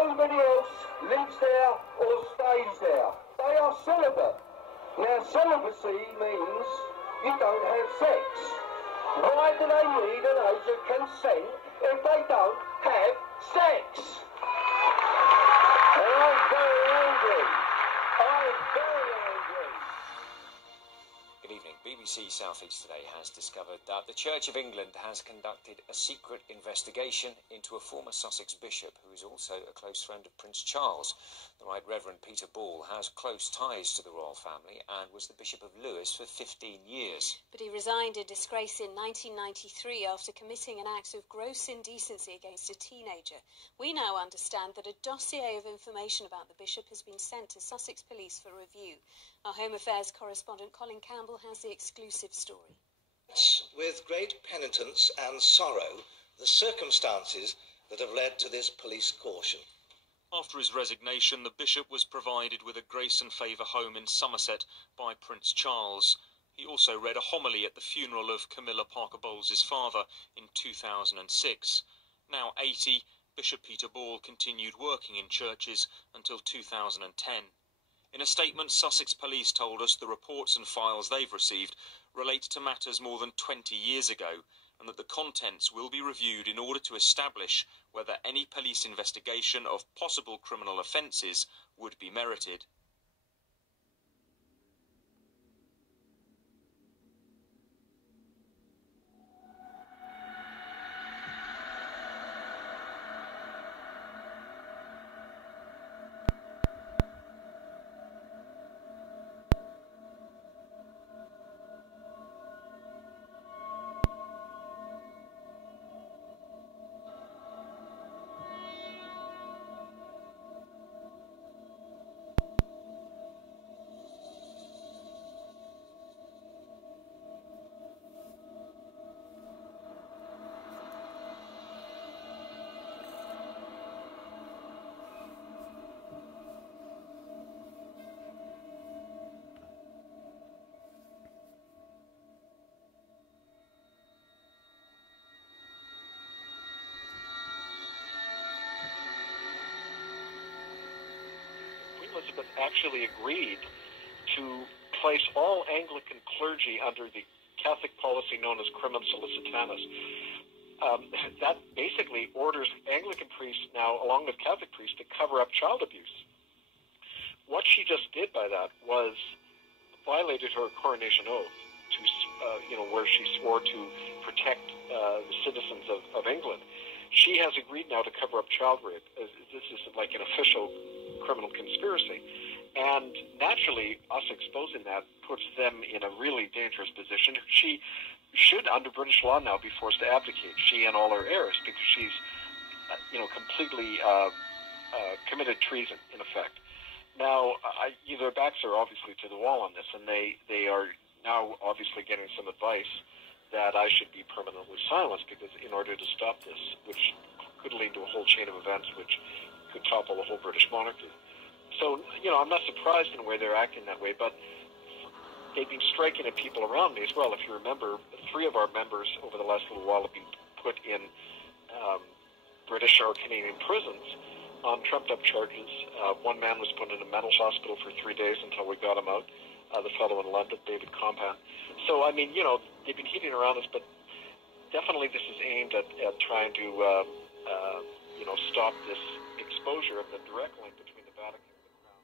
nobody else lives there or stays there. They are celibate. Now, celibacy means you don't have sex. Why do they need an age of consent if they don't have sex? And I'm very angry. I'm very angry. Good evening. BBC South East Today has discovered that the Church of England has conducted a secret investigation into a former Sussex bishop who is also a close friend of Prince Charles. The Right Reverend Peter Ball has close ties to the royal family and was the Bishop of Lewes for 15 years. But he resigned in disgrace in 1993 after committing an act of gross indecency against a teenager. We now understand that a dossier of information about the bishop has been sent to Sussex Police for review. Our Home Affairs correspondent Colin Campbell has the exclusive story. It's with great penitence and sorrow the circumstances that have led to this police caution. After his resignation, the bishop was provided with a grace and favour home in Somerset by Prince Charles. He also read a homily at the funeral of Camilla Parker Bowles' father in 2006. Now 80, Bishop Peter Ball continued working in churches until 2010. In a statement, Sussex Police told us the reports and files they've received relate to matters more than 20 years ago, and that the contents will be reviewed in order to establish whether any police investigation of possible criminal offences would be merited. Elizabeth actually agreed to place all Anglican clergy under the Catholic policy known as Crimen Solicitatis. That basically orders Anglican priests now, along with Catholic priests, to cover up child abuse. What she just did by that was violated her coronation oath, where she swore to protect the citizens of England. She has agreed now to cover up child rape. This is like an official criminal conspiracy. And naturally, us exposing that puts them in a really dangerous position. She should, under British law now, be forced to abdicate, she and all her heirs, because she's, completely committed treason, in effect. Now, their backs are obviously to the wall on this, and they are now obviously getting some advice that I should be permanently silenced, because in order to stop this, which could lead to a whole chain of events which could topple the whole British monarchy. So, I'm not surprised in the way they're acting that way, but they've been striking at people around me as well. If you remember, 3 of our members over the last little while have been put in British or Canadian prisons on trumped-up charges. One man was put in a mental hospital for 3 days until we got him out, the fellow in London, David Compan. So, they've been hitting around us, but definitely this is aimed at trying to, stop this exposure of the direct link between the Vatican and the Crown.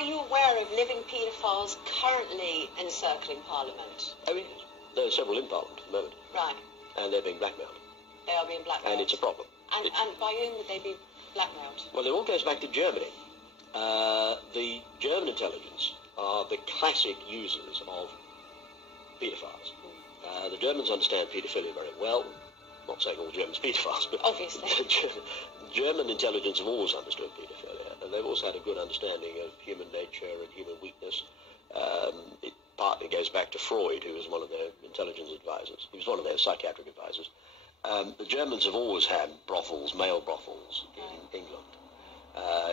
are you aware of living paedophiles currently encircling Parliament? I mean, there are several in Parliament at the moment. Right. And they're being blackmailed. They are being blackmailed. And it's a problem. And by whom would they be blackmailed? Well, it all goes back to Germany. The German intelligence are the classic users of paedophiles. The Germans understand paedophilia very well. I'm not saying all Germans are paedophiles, but obviously. German intelligence have always understood paedophilia, and they've also had a good understanding of human nature and human weakness. It partly goes back to Freud, who was one of their intelligence advisors. He was one of their psychiatric advisors. The Germans have always had brothels, male brothels, in England.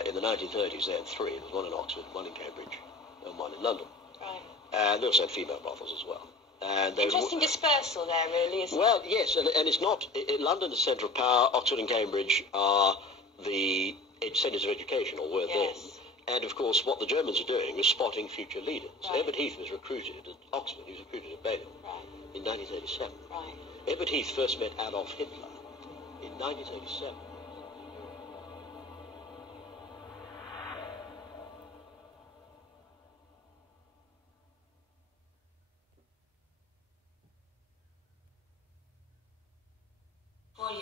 In the 1930s, they had three. There was one in Oxford, one in Cambridge, and one in London. Right. And they also had female brothels as well. And interesting dispersal there, really, isn't it? Well, yes, and it's not. London is central power. Oxford and Cambridge are the centres of education, or were then. And, of course, what the Germans are doing is spotting future leaders. Right. Ebert Heath was recruited at Oxford. He was recruited at Balliol in 1937. Right. Ebert Heath first met Adolf Hitler in 1987.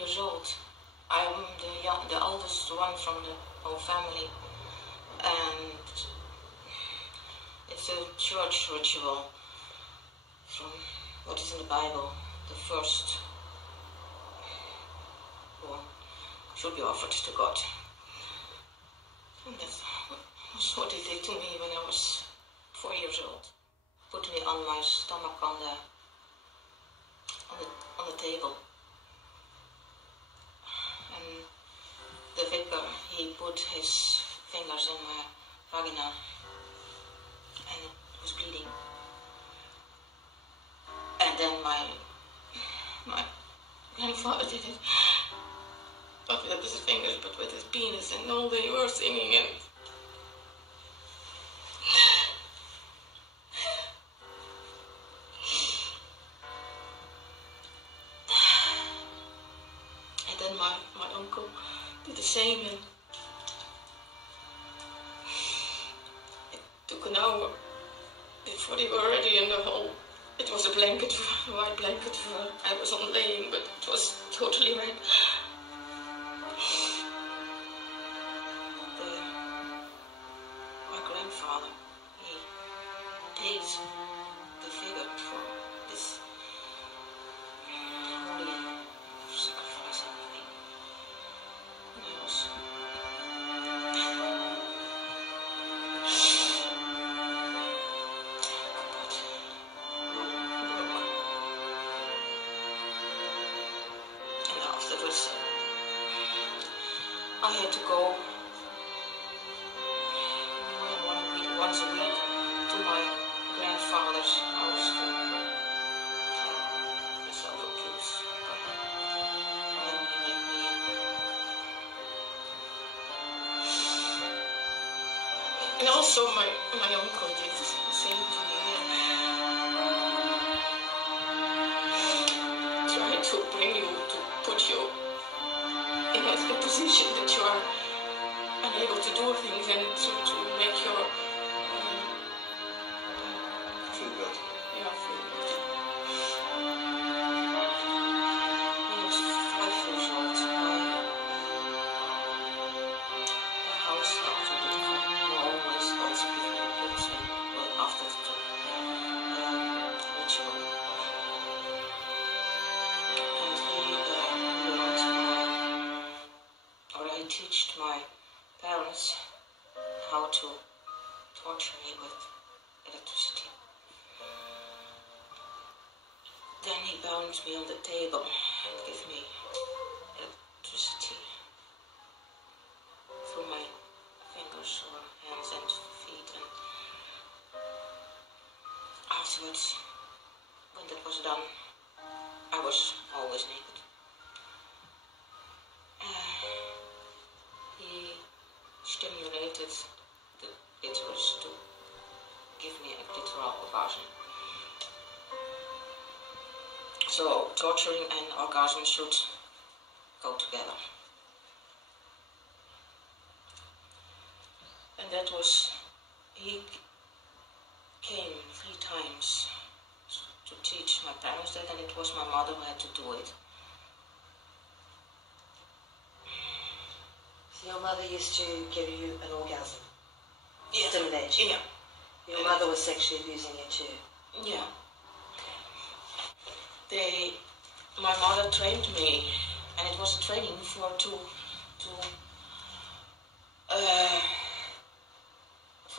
Years old. I'm the oldest one from the whole family, and it's a church ritual from what is in the Bible. The first one should be offered to God. And that's what they did to me when I was 4 years old. Put me on my stomach on the table. And the vicar, he put his fingers in my vagina, and it was bleeding. And then my grandfather did it, not with his fingers, but with his penis, and all they were singing, and then my uncle did the same, and it took an hour before they were ready in the hole. It was a blanket, a white blanket I was on laying, but it was totally red. My grandfather, he paid the figure for this holy sacrifice and everything. And I was and afterwards I had to go once a week to my grandfather's house to have myself a piece. And he made me and also my uncle did the same to me. Try to bring you, to put you in a position that you are unable to do things, and to make your feel good. Yeah, feel good. When I was 5 years old, my house after the always also give me pills after the ritual. And he taught my parents how to torture me with electricity. Then he bound me on the table and gave me electricity through my fingers or hands and feet. And afterwards, when that was done, I was always naked. He stimulated the clitoris to give me a clitoral orgasm. So torturing and orgasm should go together. And that was he came 3 times to teach my parents that, and it was my mother who had to do it. So your mother used to give you an orgasm? Yeah. Stimulate you? Yeah. Your mother was sexually abusing you too? Yeah. My mother trained me, and it was a training for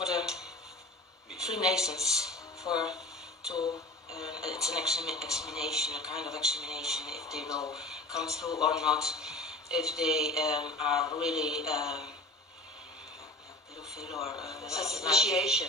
the Freemasons, it's an examination, a kind of examination, if they will come through or not, if they are really pedophile or... It's initiation.